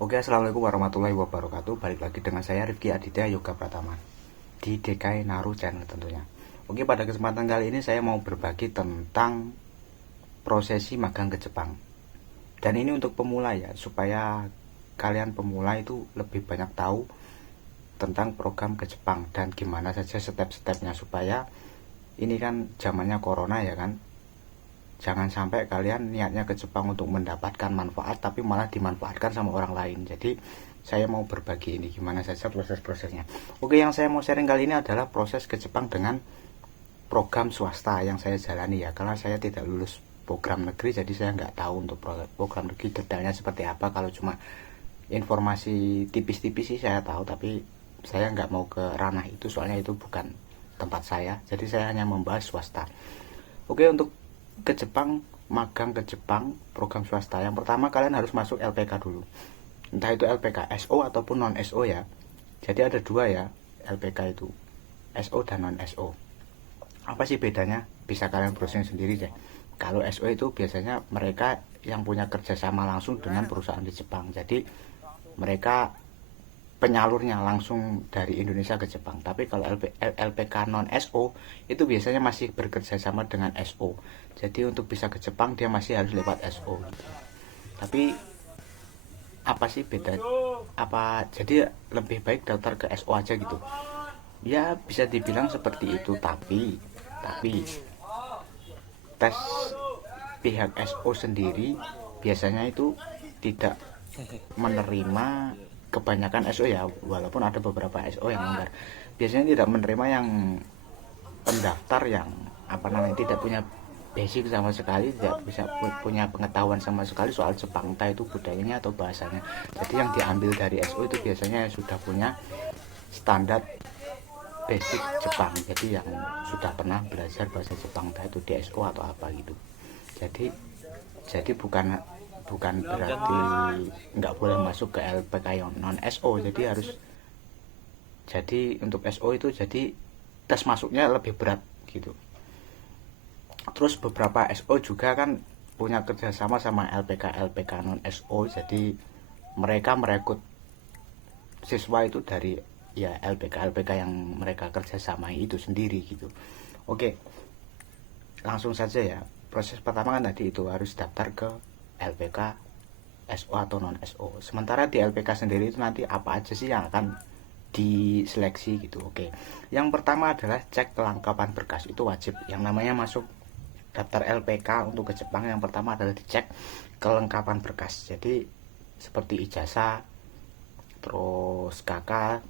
Oke, assalamualaikum warahmatullahi wabarakatuh. Balik lagi dengan saya Rifki Aditya Yoga Pratama di DKI Naru Channel tentunya. Oke, pada kesempatan kali ini saya mau berbagi tentang prosesi magang ke Jepang. Dan ini untuk pemula ya, supaya kalian pemula itu lebih banyak tahu tentang program ke Jepang dan gimana saja step-stepnya, supaya ini kan zamannya corona ya kan. Jangan sampai kalian niatnya ke Jepang untuk mendapatkan manfaat tapi malah dimanfaatkan sama orang lain. Jadi saya mau berbagi ini gimana saja proses-prosesnya. Oke, yang saya mau sharing kali ini adalah proses ke Jepang dengan program swasta yang saya jalani ya. Karena saya tidak lulus program negeri, jadi saya nggak tahu untuk program negeri detailnya seperti apa. Kalau cuma informasi tipis-tipis sih saya tahu, tapi saya nggak mau ke ranah itu soalnya itu bukan tempat saya. Jadi saya hanya membahas swasta. Oke, untuk ke Jepang, magang ke Jepang program swasta, yang pertama kalian harus masuk LPK dulu, entah itu LPK SO ataupun non SO ya. Jadi ada dua ya LPK itu, SO dan non SO. Apa sih bedanya, bisa kalian browsing sendiri deh. Kalau SO itu biasanya mereka yang punya kerjasama langsung dengan perusahaan di Jepang, jadi mereka penyalurnya langsung dari Indonesia ke Jepang. Tapi kalau LPK non SO itu biasanya masih bekerja sama dengan SO. Jadi untuk bisa ke Jepang dia masih harus lewat SO. Tapi apa sih beda? Apa jadi lebih baik daftar ke SO aja gitu? Ya bisa dibilang seperti itu, tapi tes pihak SO sendiri biasanya itu tidak menerima kebanyakan SO ya, walaupun ada beberapa SO yang longgar. Biasanya tidak menerima yang pendaftar yang tidak punya basic sama sekali, tidak bisa punya pengetahuan sama sekali soal Jepang, entah itu budayanya atau bahasanya. Jadi yang diambil dari SO itu biasanya sudah punya standar basic Jepang, jadi yang sudah pernah belajar bahasa Jepang, entah itu di SO atau apa gitu. Jadi bukan bukan berarti nggak boleh masuk ke LPK yang non SO. Jadi untuk SO itu jadi tes masuknya lebih berat gitu. Terus beberapa SO juga kan punya kerjasama sama LPK non SO, jadi mereka merekrut siswa itu dari ya LPK yang mereka kerjasama itu sendiri gitu. Oke, langsung saja ya. Proses pertama kan tadi itu harus daftar ke LPK SO atau non SO. Sementara di LPK sendiri itu nanti apa aja sih yang akan diseleksi gitu. Oke, yang pertama adalah cek kelengkapan berkas, itu wajib. Yang namanya masuk daftar LPK untuk ke Jepang, yang pertama adalah dicek kelengkapan berkas. Jadi seperti ijazah, terus KK,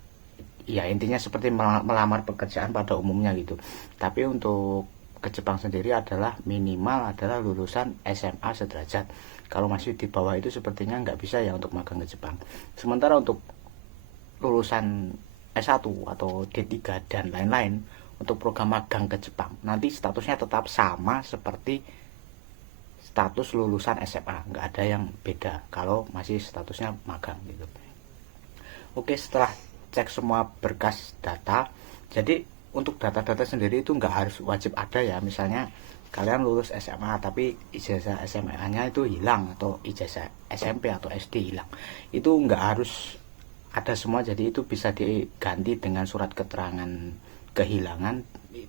ya intinya seperti melamar pekerjaan pada umumnya gitu. Tapi untuk ke Jepang sendiri adalah minimal adalah lulusan SMA sederajat. Kalau masih di bawah itu sepertinya nggak bisa ya untuk magang ke Jepang. Sementara untuk lulusan S1 atau D3 dan lain-lain, untuk program magang ke Jepang nanti statusnya tetap sama seperti status lulusan SMA, nggak ada yang beda kalau masih statusnya magang gitu. Oke, setelah cek semua berkas data, jadi untuk data-data sendiri itu nggak harus wajib ada ya. Misalnya kalian lulus SMA tapi ijazah SMA-nya itu hilang, atau ijazah SMP atau SD hilang, itu nggak harus ada semua. Jadi itu bisa diganti dengan surat keterangan kehilangan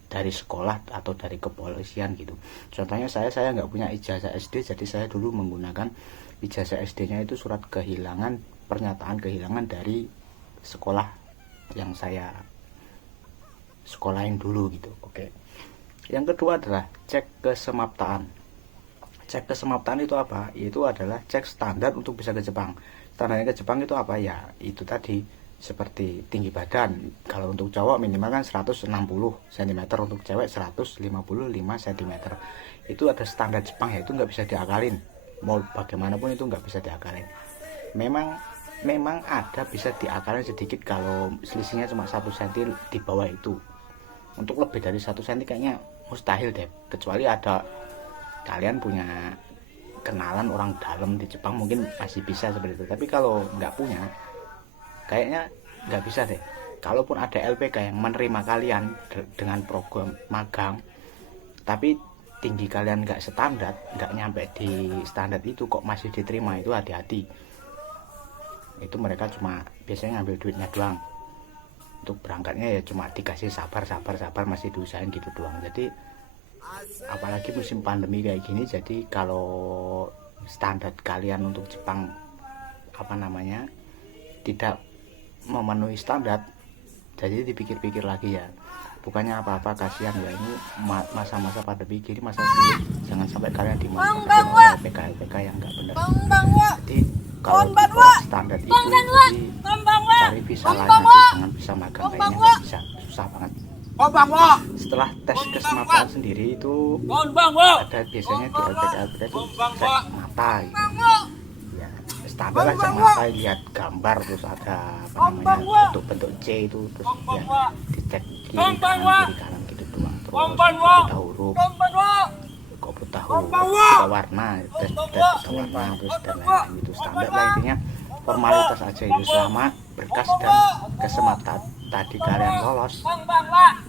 dari sekolah atau dari kepolisian gitu. Contohnya saya nggak punya ijazah SD, jadi saya dulu menggunakan ijazah SD-nya itu surat kehilangan, pernyataan kehilangan dari sekolah yang saya sekolahin dulu gitu. Oke. Yang kedua adalah cek kesemaptaan. Cek kesemaptaan itu apa? Itu adalah cek standar untuk bisa ke Jepang. Standarnya ke Jepang itu apa ya? Itu tadi seperti tinggi badan. Kalau untuk cowok minimal kan 160 cm, untuk cewek 155 cm. Itu ada standar Jepang ya, itu nggak bisa diakalin. Mau bagaimanapun itu nggak bisa diakalin. Memang ada bisa diakalin sedikit kalau selisihnya cuma 1 cm di bawah itu. Untuk lebih dari 1 cm kayaknya mustahil deh, kecuali ada kalian punya kenalan orang dalam di Jepang, mungkin masih bisa seperti itu. Tapi kalau nggak punya, kayaknya nggak bisa deh. Kalaupun ada LPK yang menerima kalian dengan program magang, tapi tinggi kalian nggak standar, nggak nyampe di standar itu kok masih diterima, itu hati-hati. itu mereka cuma biasanya ngambil duitnya doang. Untuk berangkatnya ya cuma dikasih sabar masih diusahain gitu doang. Jadi apalagi musim pandemi kayak gini, jadi kalau standar kalian untuk Jepang tidak memenuhi standar, jadi dipikir-pikir lagi ya. Bukannya apa-apa, kasihan ya, ini masa-masa pandemi gini, masa sulit, jangan sampai kalian dimanfaatkan oleh LPK yang nggak benar. Jadi kalau di bawah standar itu, jadi cari visa lain aja, jangan bisa magang kayaknya nggak bisa, susah banget. Setelah tes kesemataan sendiri itu ada biasanya di LPK itu cek mata gitu. Ya, standar lah, cek mata, lihat gambar, terus ada bentuk-bentuk C itu, terus ya dicek kiri kanan gitu doang. Terus buta huruf, kok buta warna, tes buta warna, terus dan lain-lain itu standar lah. Intinya formalitas aja itu, selama berkas dan kesempatan tadi kalian lolos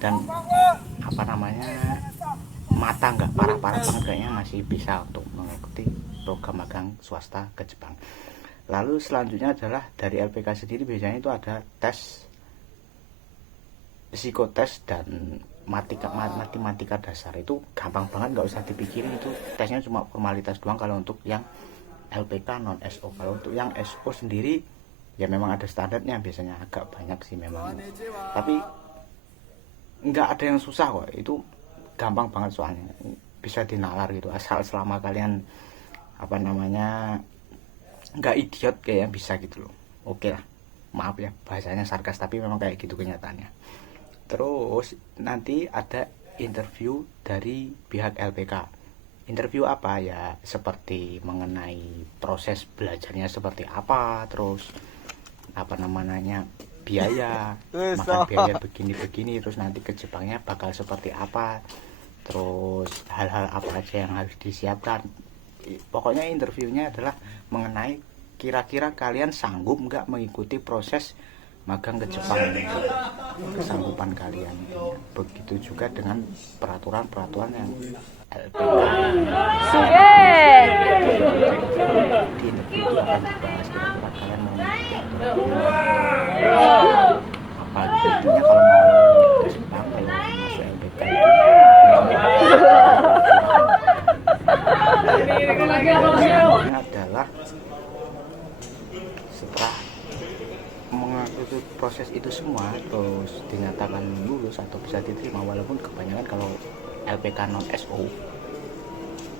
dan mata nggak parah-parah banget, kayaknya masih bisa untuk mengikuti program magang swasta ke Jepang. Lalu selanjutnya adalah dari LPK sendiri biasanya itu ada tes psikotes dan matematika dasar. Itu gampang banget, nggak usah dipikirin, itu tesnya cuma formalitas doang kalau untuk yang LPK non SO. Kalau untuk yang SO sendiri ya memang ada standarnya, biasanya agak banyak sih memang, tapi nggak ada yang susah kok, itu gampang banget soalnya, bisa dinalar gitu, asal selama kalian nggak idiot kayak bisa gitu loh. Oke lah, maaf ya bahasanya sarkas, tapi memang kayak gitu kenyataannya. Terus nanti ada interview dari pihak LPK. Interview apa ya, seperti mengenai proses belajarnya seperti apa, terus biaya, makan biaya begini, terus nanti ke Jepangnya bakal seperti apa, terus hal-hal apa aja yang harus disiapkan. Pokoknya interviewnya adalah mengenai kira-kira kalian sanggup nggak mengikuti proses magang ke Jepang, kesanggupan kalian. Begitu juga dengan peraturan yang LPK. Di interview itu akan dibahas kira-kira kalian mau apa gitu. Intinya kalau mau ke Jepang, kalau masuk LPK itu adalah setelah mengikuti proses itu semua, terus dinyatakan lulus atau bisa diterima. Walaupun kebanyakan kalau LPK non SO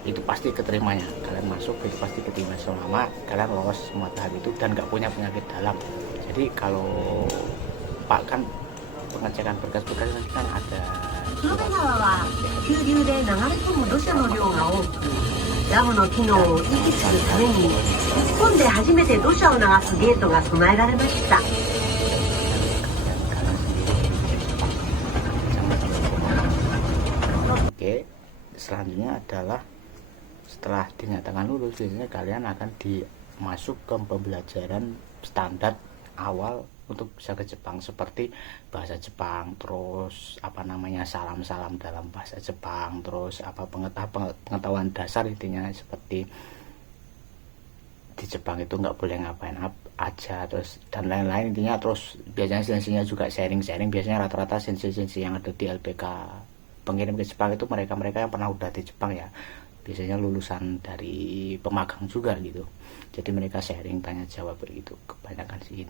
itu pasti keterimanya, kalian masuk itu pasti keterima selama kalian lolos semua tahap itu dan nggak punya penyakit dalam. Jadi kalau Pak kan pengecekan berkas-berkas nanti kan ada Oke, selanjutnya adalah setelah dinyatakan lulus, biasanya kalian akan dimasuk ke pembelajaran standar awal untuk bisa ke Jepang, seperti bahasa Jepang, terus salam-salam dalam bahasa Jepang, terus pengetahuan dasar, intinya seperti di Jepang itu nggak boleh ngapain aja, terus dan lain-lain intinya. Terus biasanya senseinya juga sharing, biasanya rata-rata sensei yang ada di LPK pengirim ke Jepang itu mereka yang pernah udah di Jepang ya, biasanya lulusan dari pemagang juga gitu. Jadi mereka sharing, tanya jawab begitu kebanyakan sih.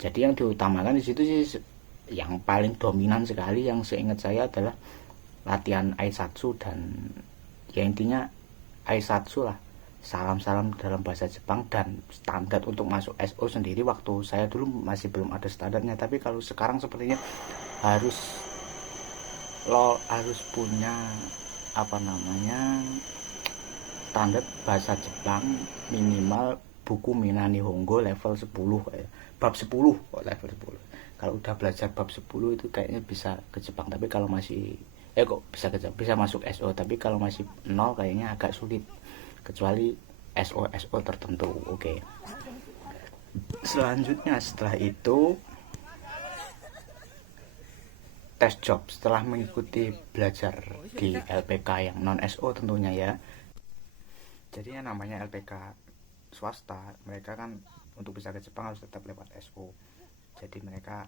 Jadi yang diutamakan di situ sih, yang paling dominan sekali yang seingat saya adalah latihan Aisatsu, dan ya intinya Aisatsu lah, salam-salam dalam bahasa Jepang. Dan standar untuk masuk SO sendiri waktu saya dulu masih belum ada standarnya, tapi kalau sekarang sepertinya harus punya standar bahasa Jepang minimal buku Minani Hongo level 10 kayak bab 10 level 10. Kalau udah belajar bab 10 itu kayaknya bisa ke Jepang. Tapi kalau masih bisa masuk SO, tapi kalau masih 0 kayaknya agak sulit, kecuali SO tertentu. Oke. Selanjutnya setelah itu tes job setelah mengikuti belajar di LPK yang non SO tentunya ya. Jadi yang namanya LPK swasta, mereka kan untuk bisa ke Jepang harus tetap lewat SO. Jadi mereka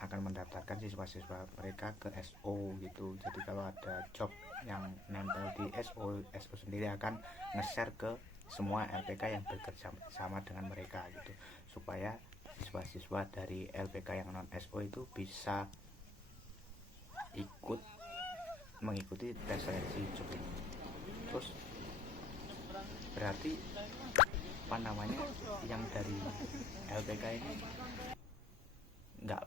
akan mendaftarkan siswa-siswa mereka ke SO gitu. Jadi kalau ada job yang nempel di SO, SO sendiri akan nge-share ke semua LPK yang bekerja sama dengan mereka gitu, supaya siswa-siswa dari LPK yang non SO itu bisa ikut mengikuti tes seleksi job ini. Terus berarti apa namanya, yang dari LPK ini nggak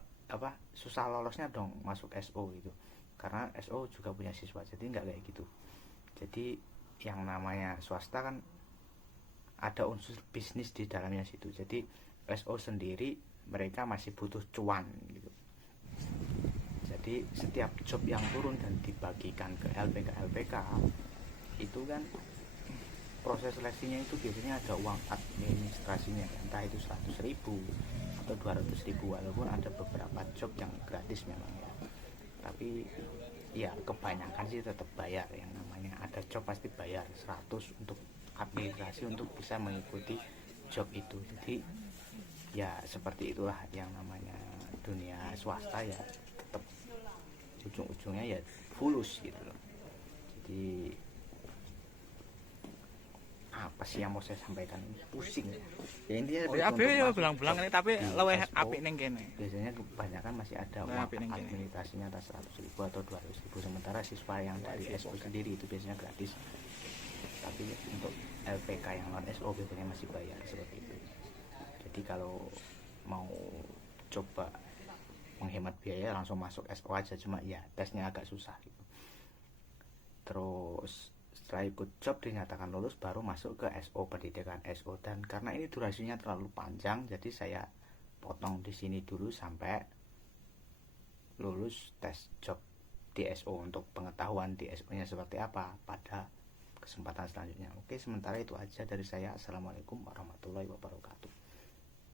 susah lolosnya dong masuk SO gitu, karena SO juga punya siswa, jadi nggak kayak gitu. Jadi yang namanya swasta kan ada unsur bisnis di dalamnya situ. Jadi SO sendiri mereka masih butuh cuan gitu. Jadi setiap job yang turun dan dibagikan ke LPK itu kan proses seleksinya itu biasanya ada uang administrasinya, entah itu 100.000 atau 200.000, walaupun ada beberapa job yang gratis memang ya, tapi ya kebanyakan sih tetap bayar. Yang namanya ada job pasti bayar 100 untuk administrasi untuk bisa mengikuti job itu. Jadi ya seperti itulah yang namanya dunia swasta, ya tetap ujung-ujungnya ya fulus gitu loh. Jadi apa sih yang mau saya sampaikan, pusing ya intinya. Tapi yo belang-belang ini tapi luwih apik ning kene. Biasanya kebanyakan masih ada uang administrasinya atas 100.000 atau 200.000, sementara siswa yang dari SO sendiri itu biasanya gratis. Tapi untuk LPK yang non SO biasanya masih bayar seperti itu. Jadi kalau mau coba menghemat biaya langsung masuk SO aja, cuma ya tesnya agak susah gitu. Terus setelah ikut job dinyatakan lulus baru masuk ke SO, pendidikan SO. Dan karena ini durasinya terlalu panjang, jadi saya potong di sini dulu sampai lulus tes job di SO untuk pengetahuan di SO nya seperti apa pada kesempatan selanjutnya. Oke, sementara itu aja dari saya. Assalamualaikum warahmatullahi wabarakatuh.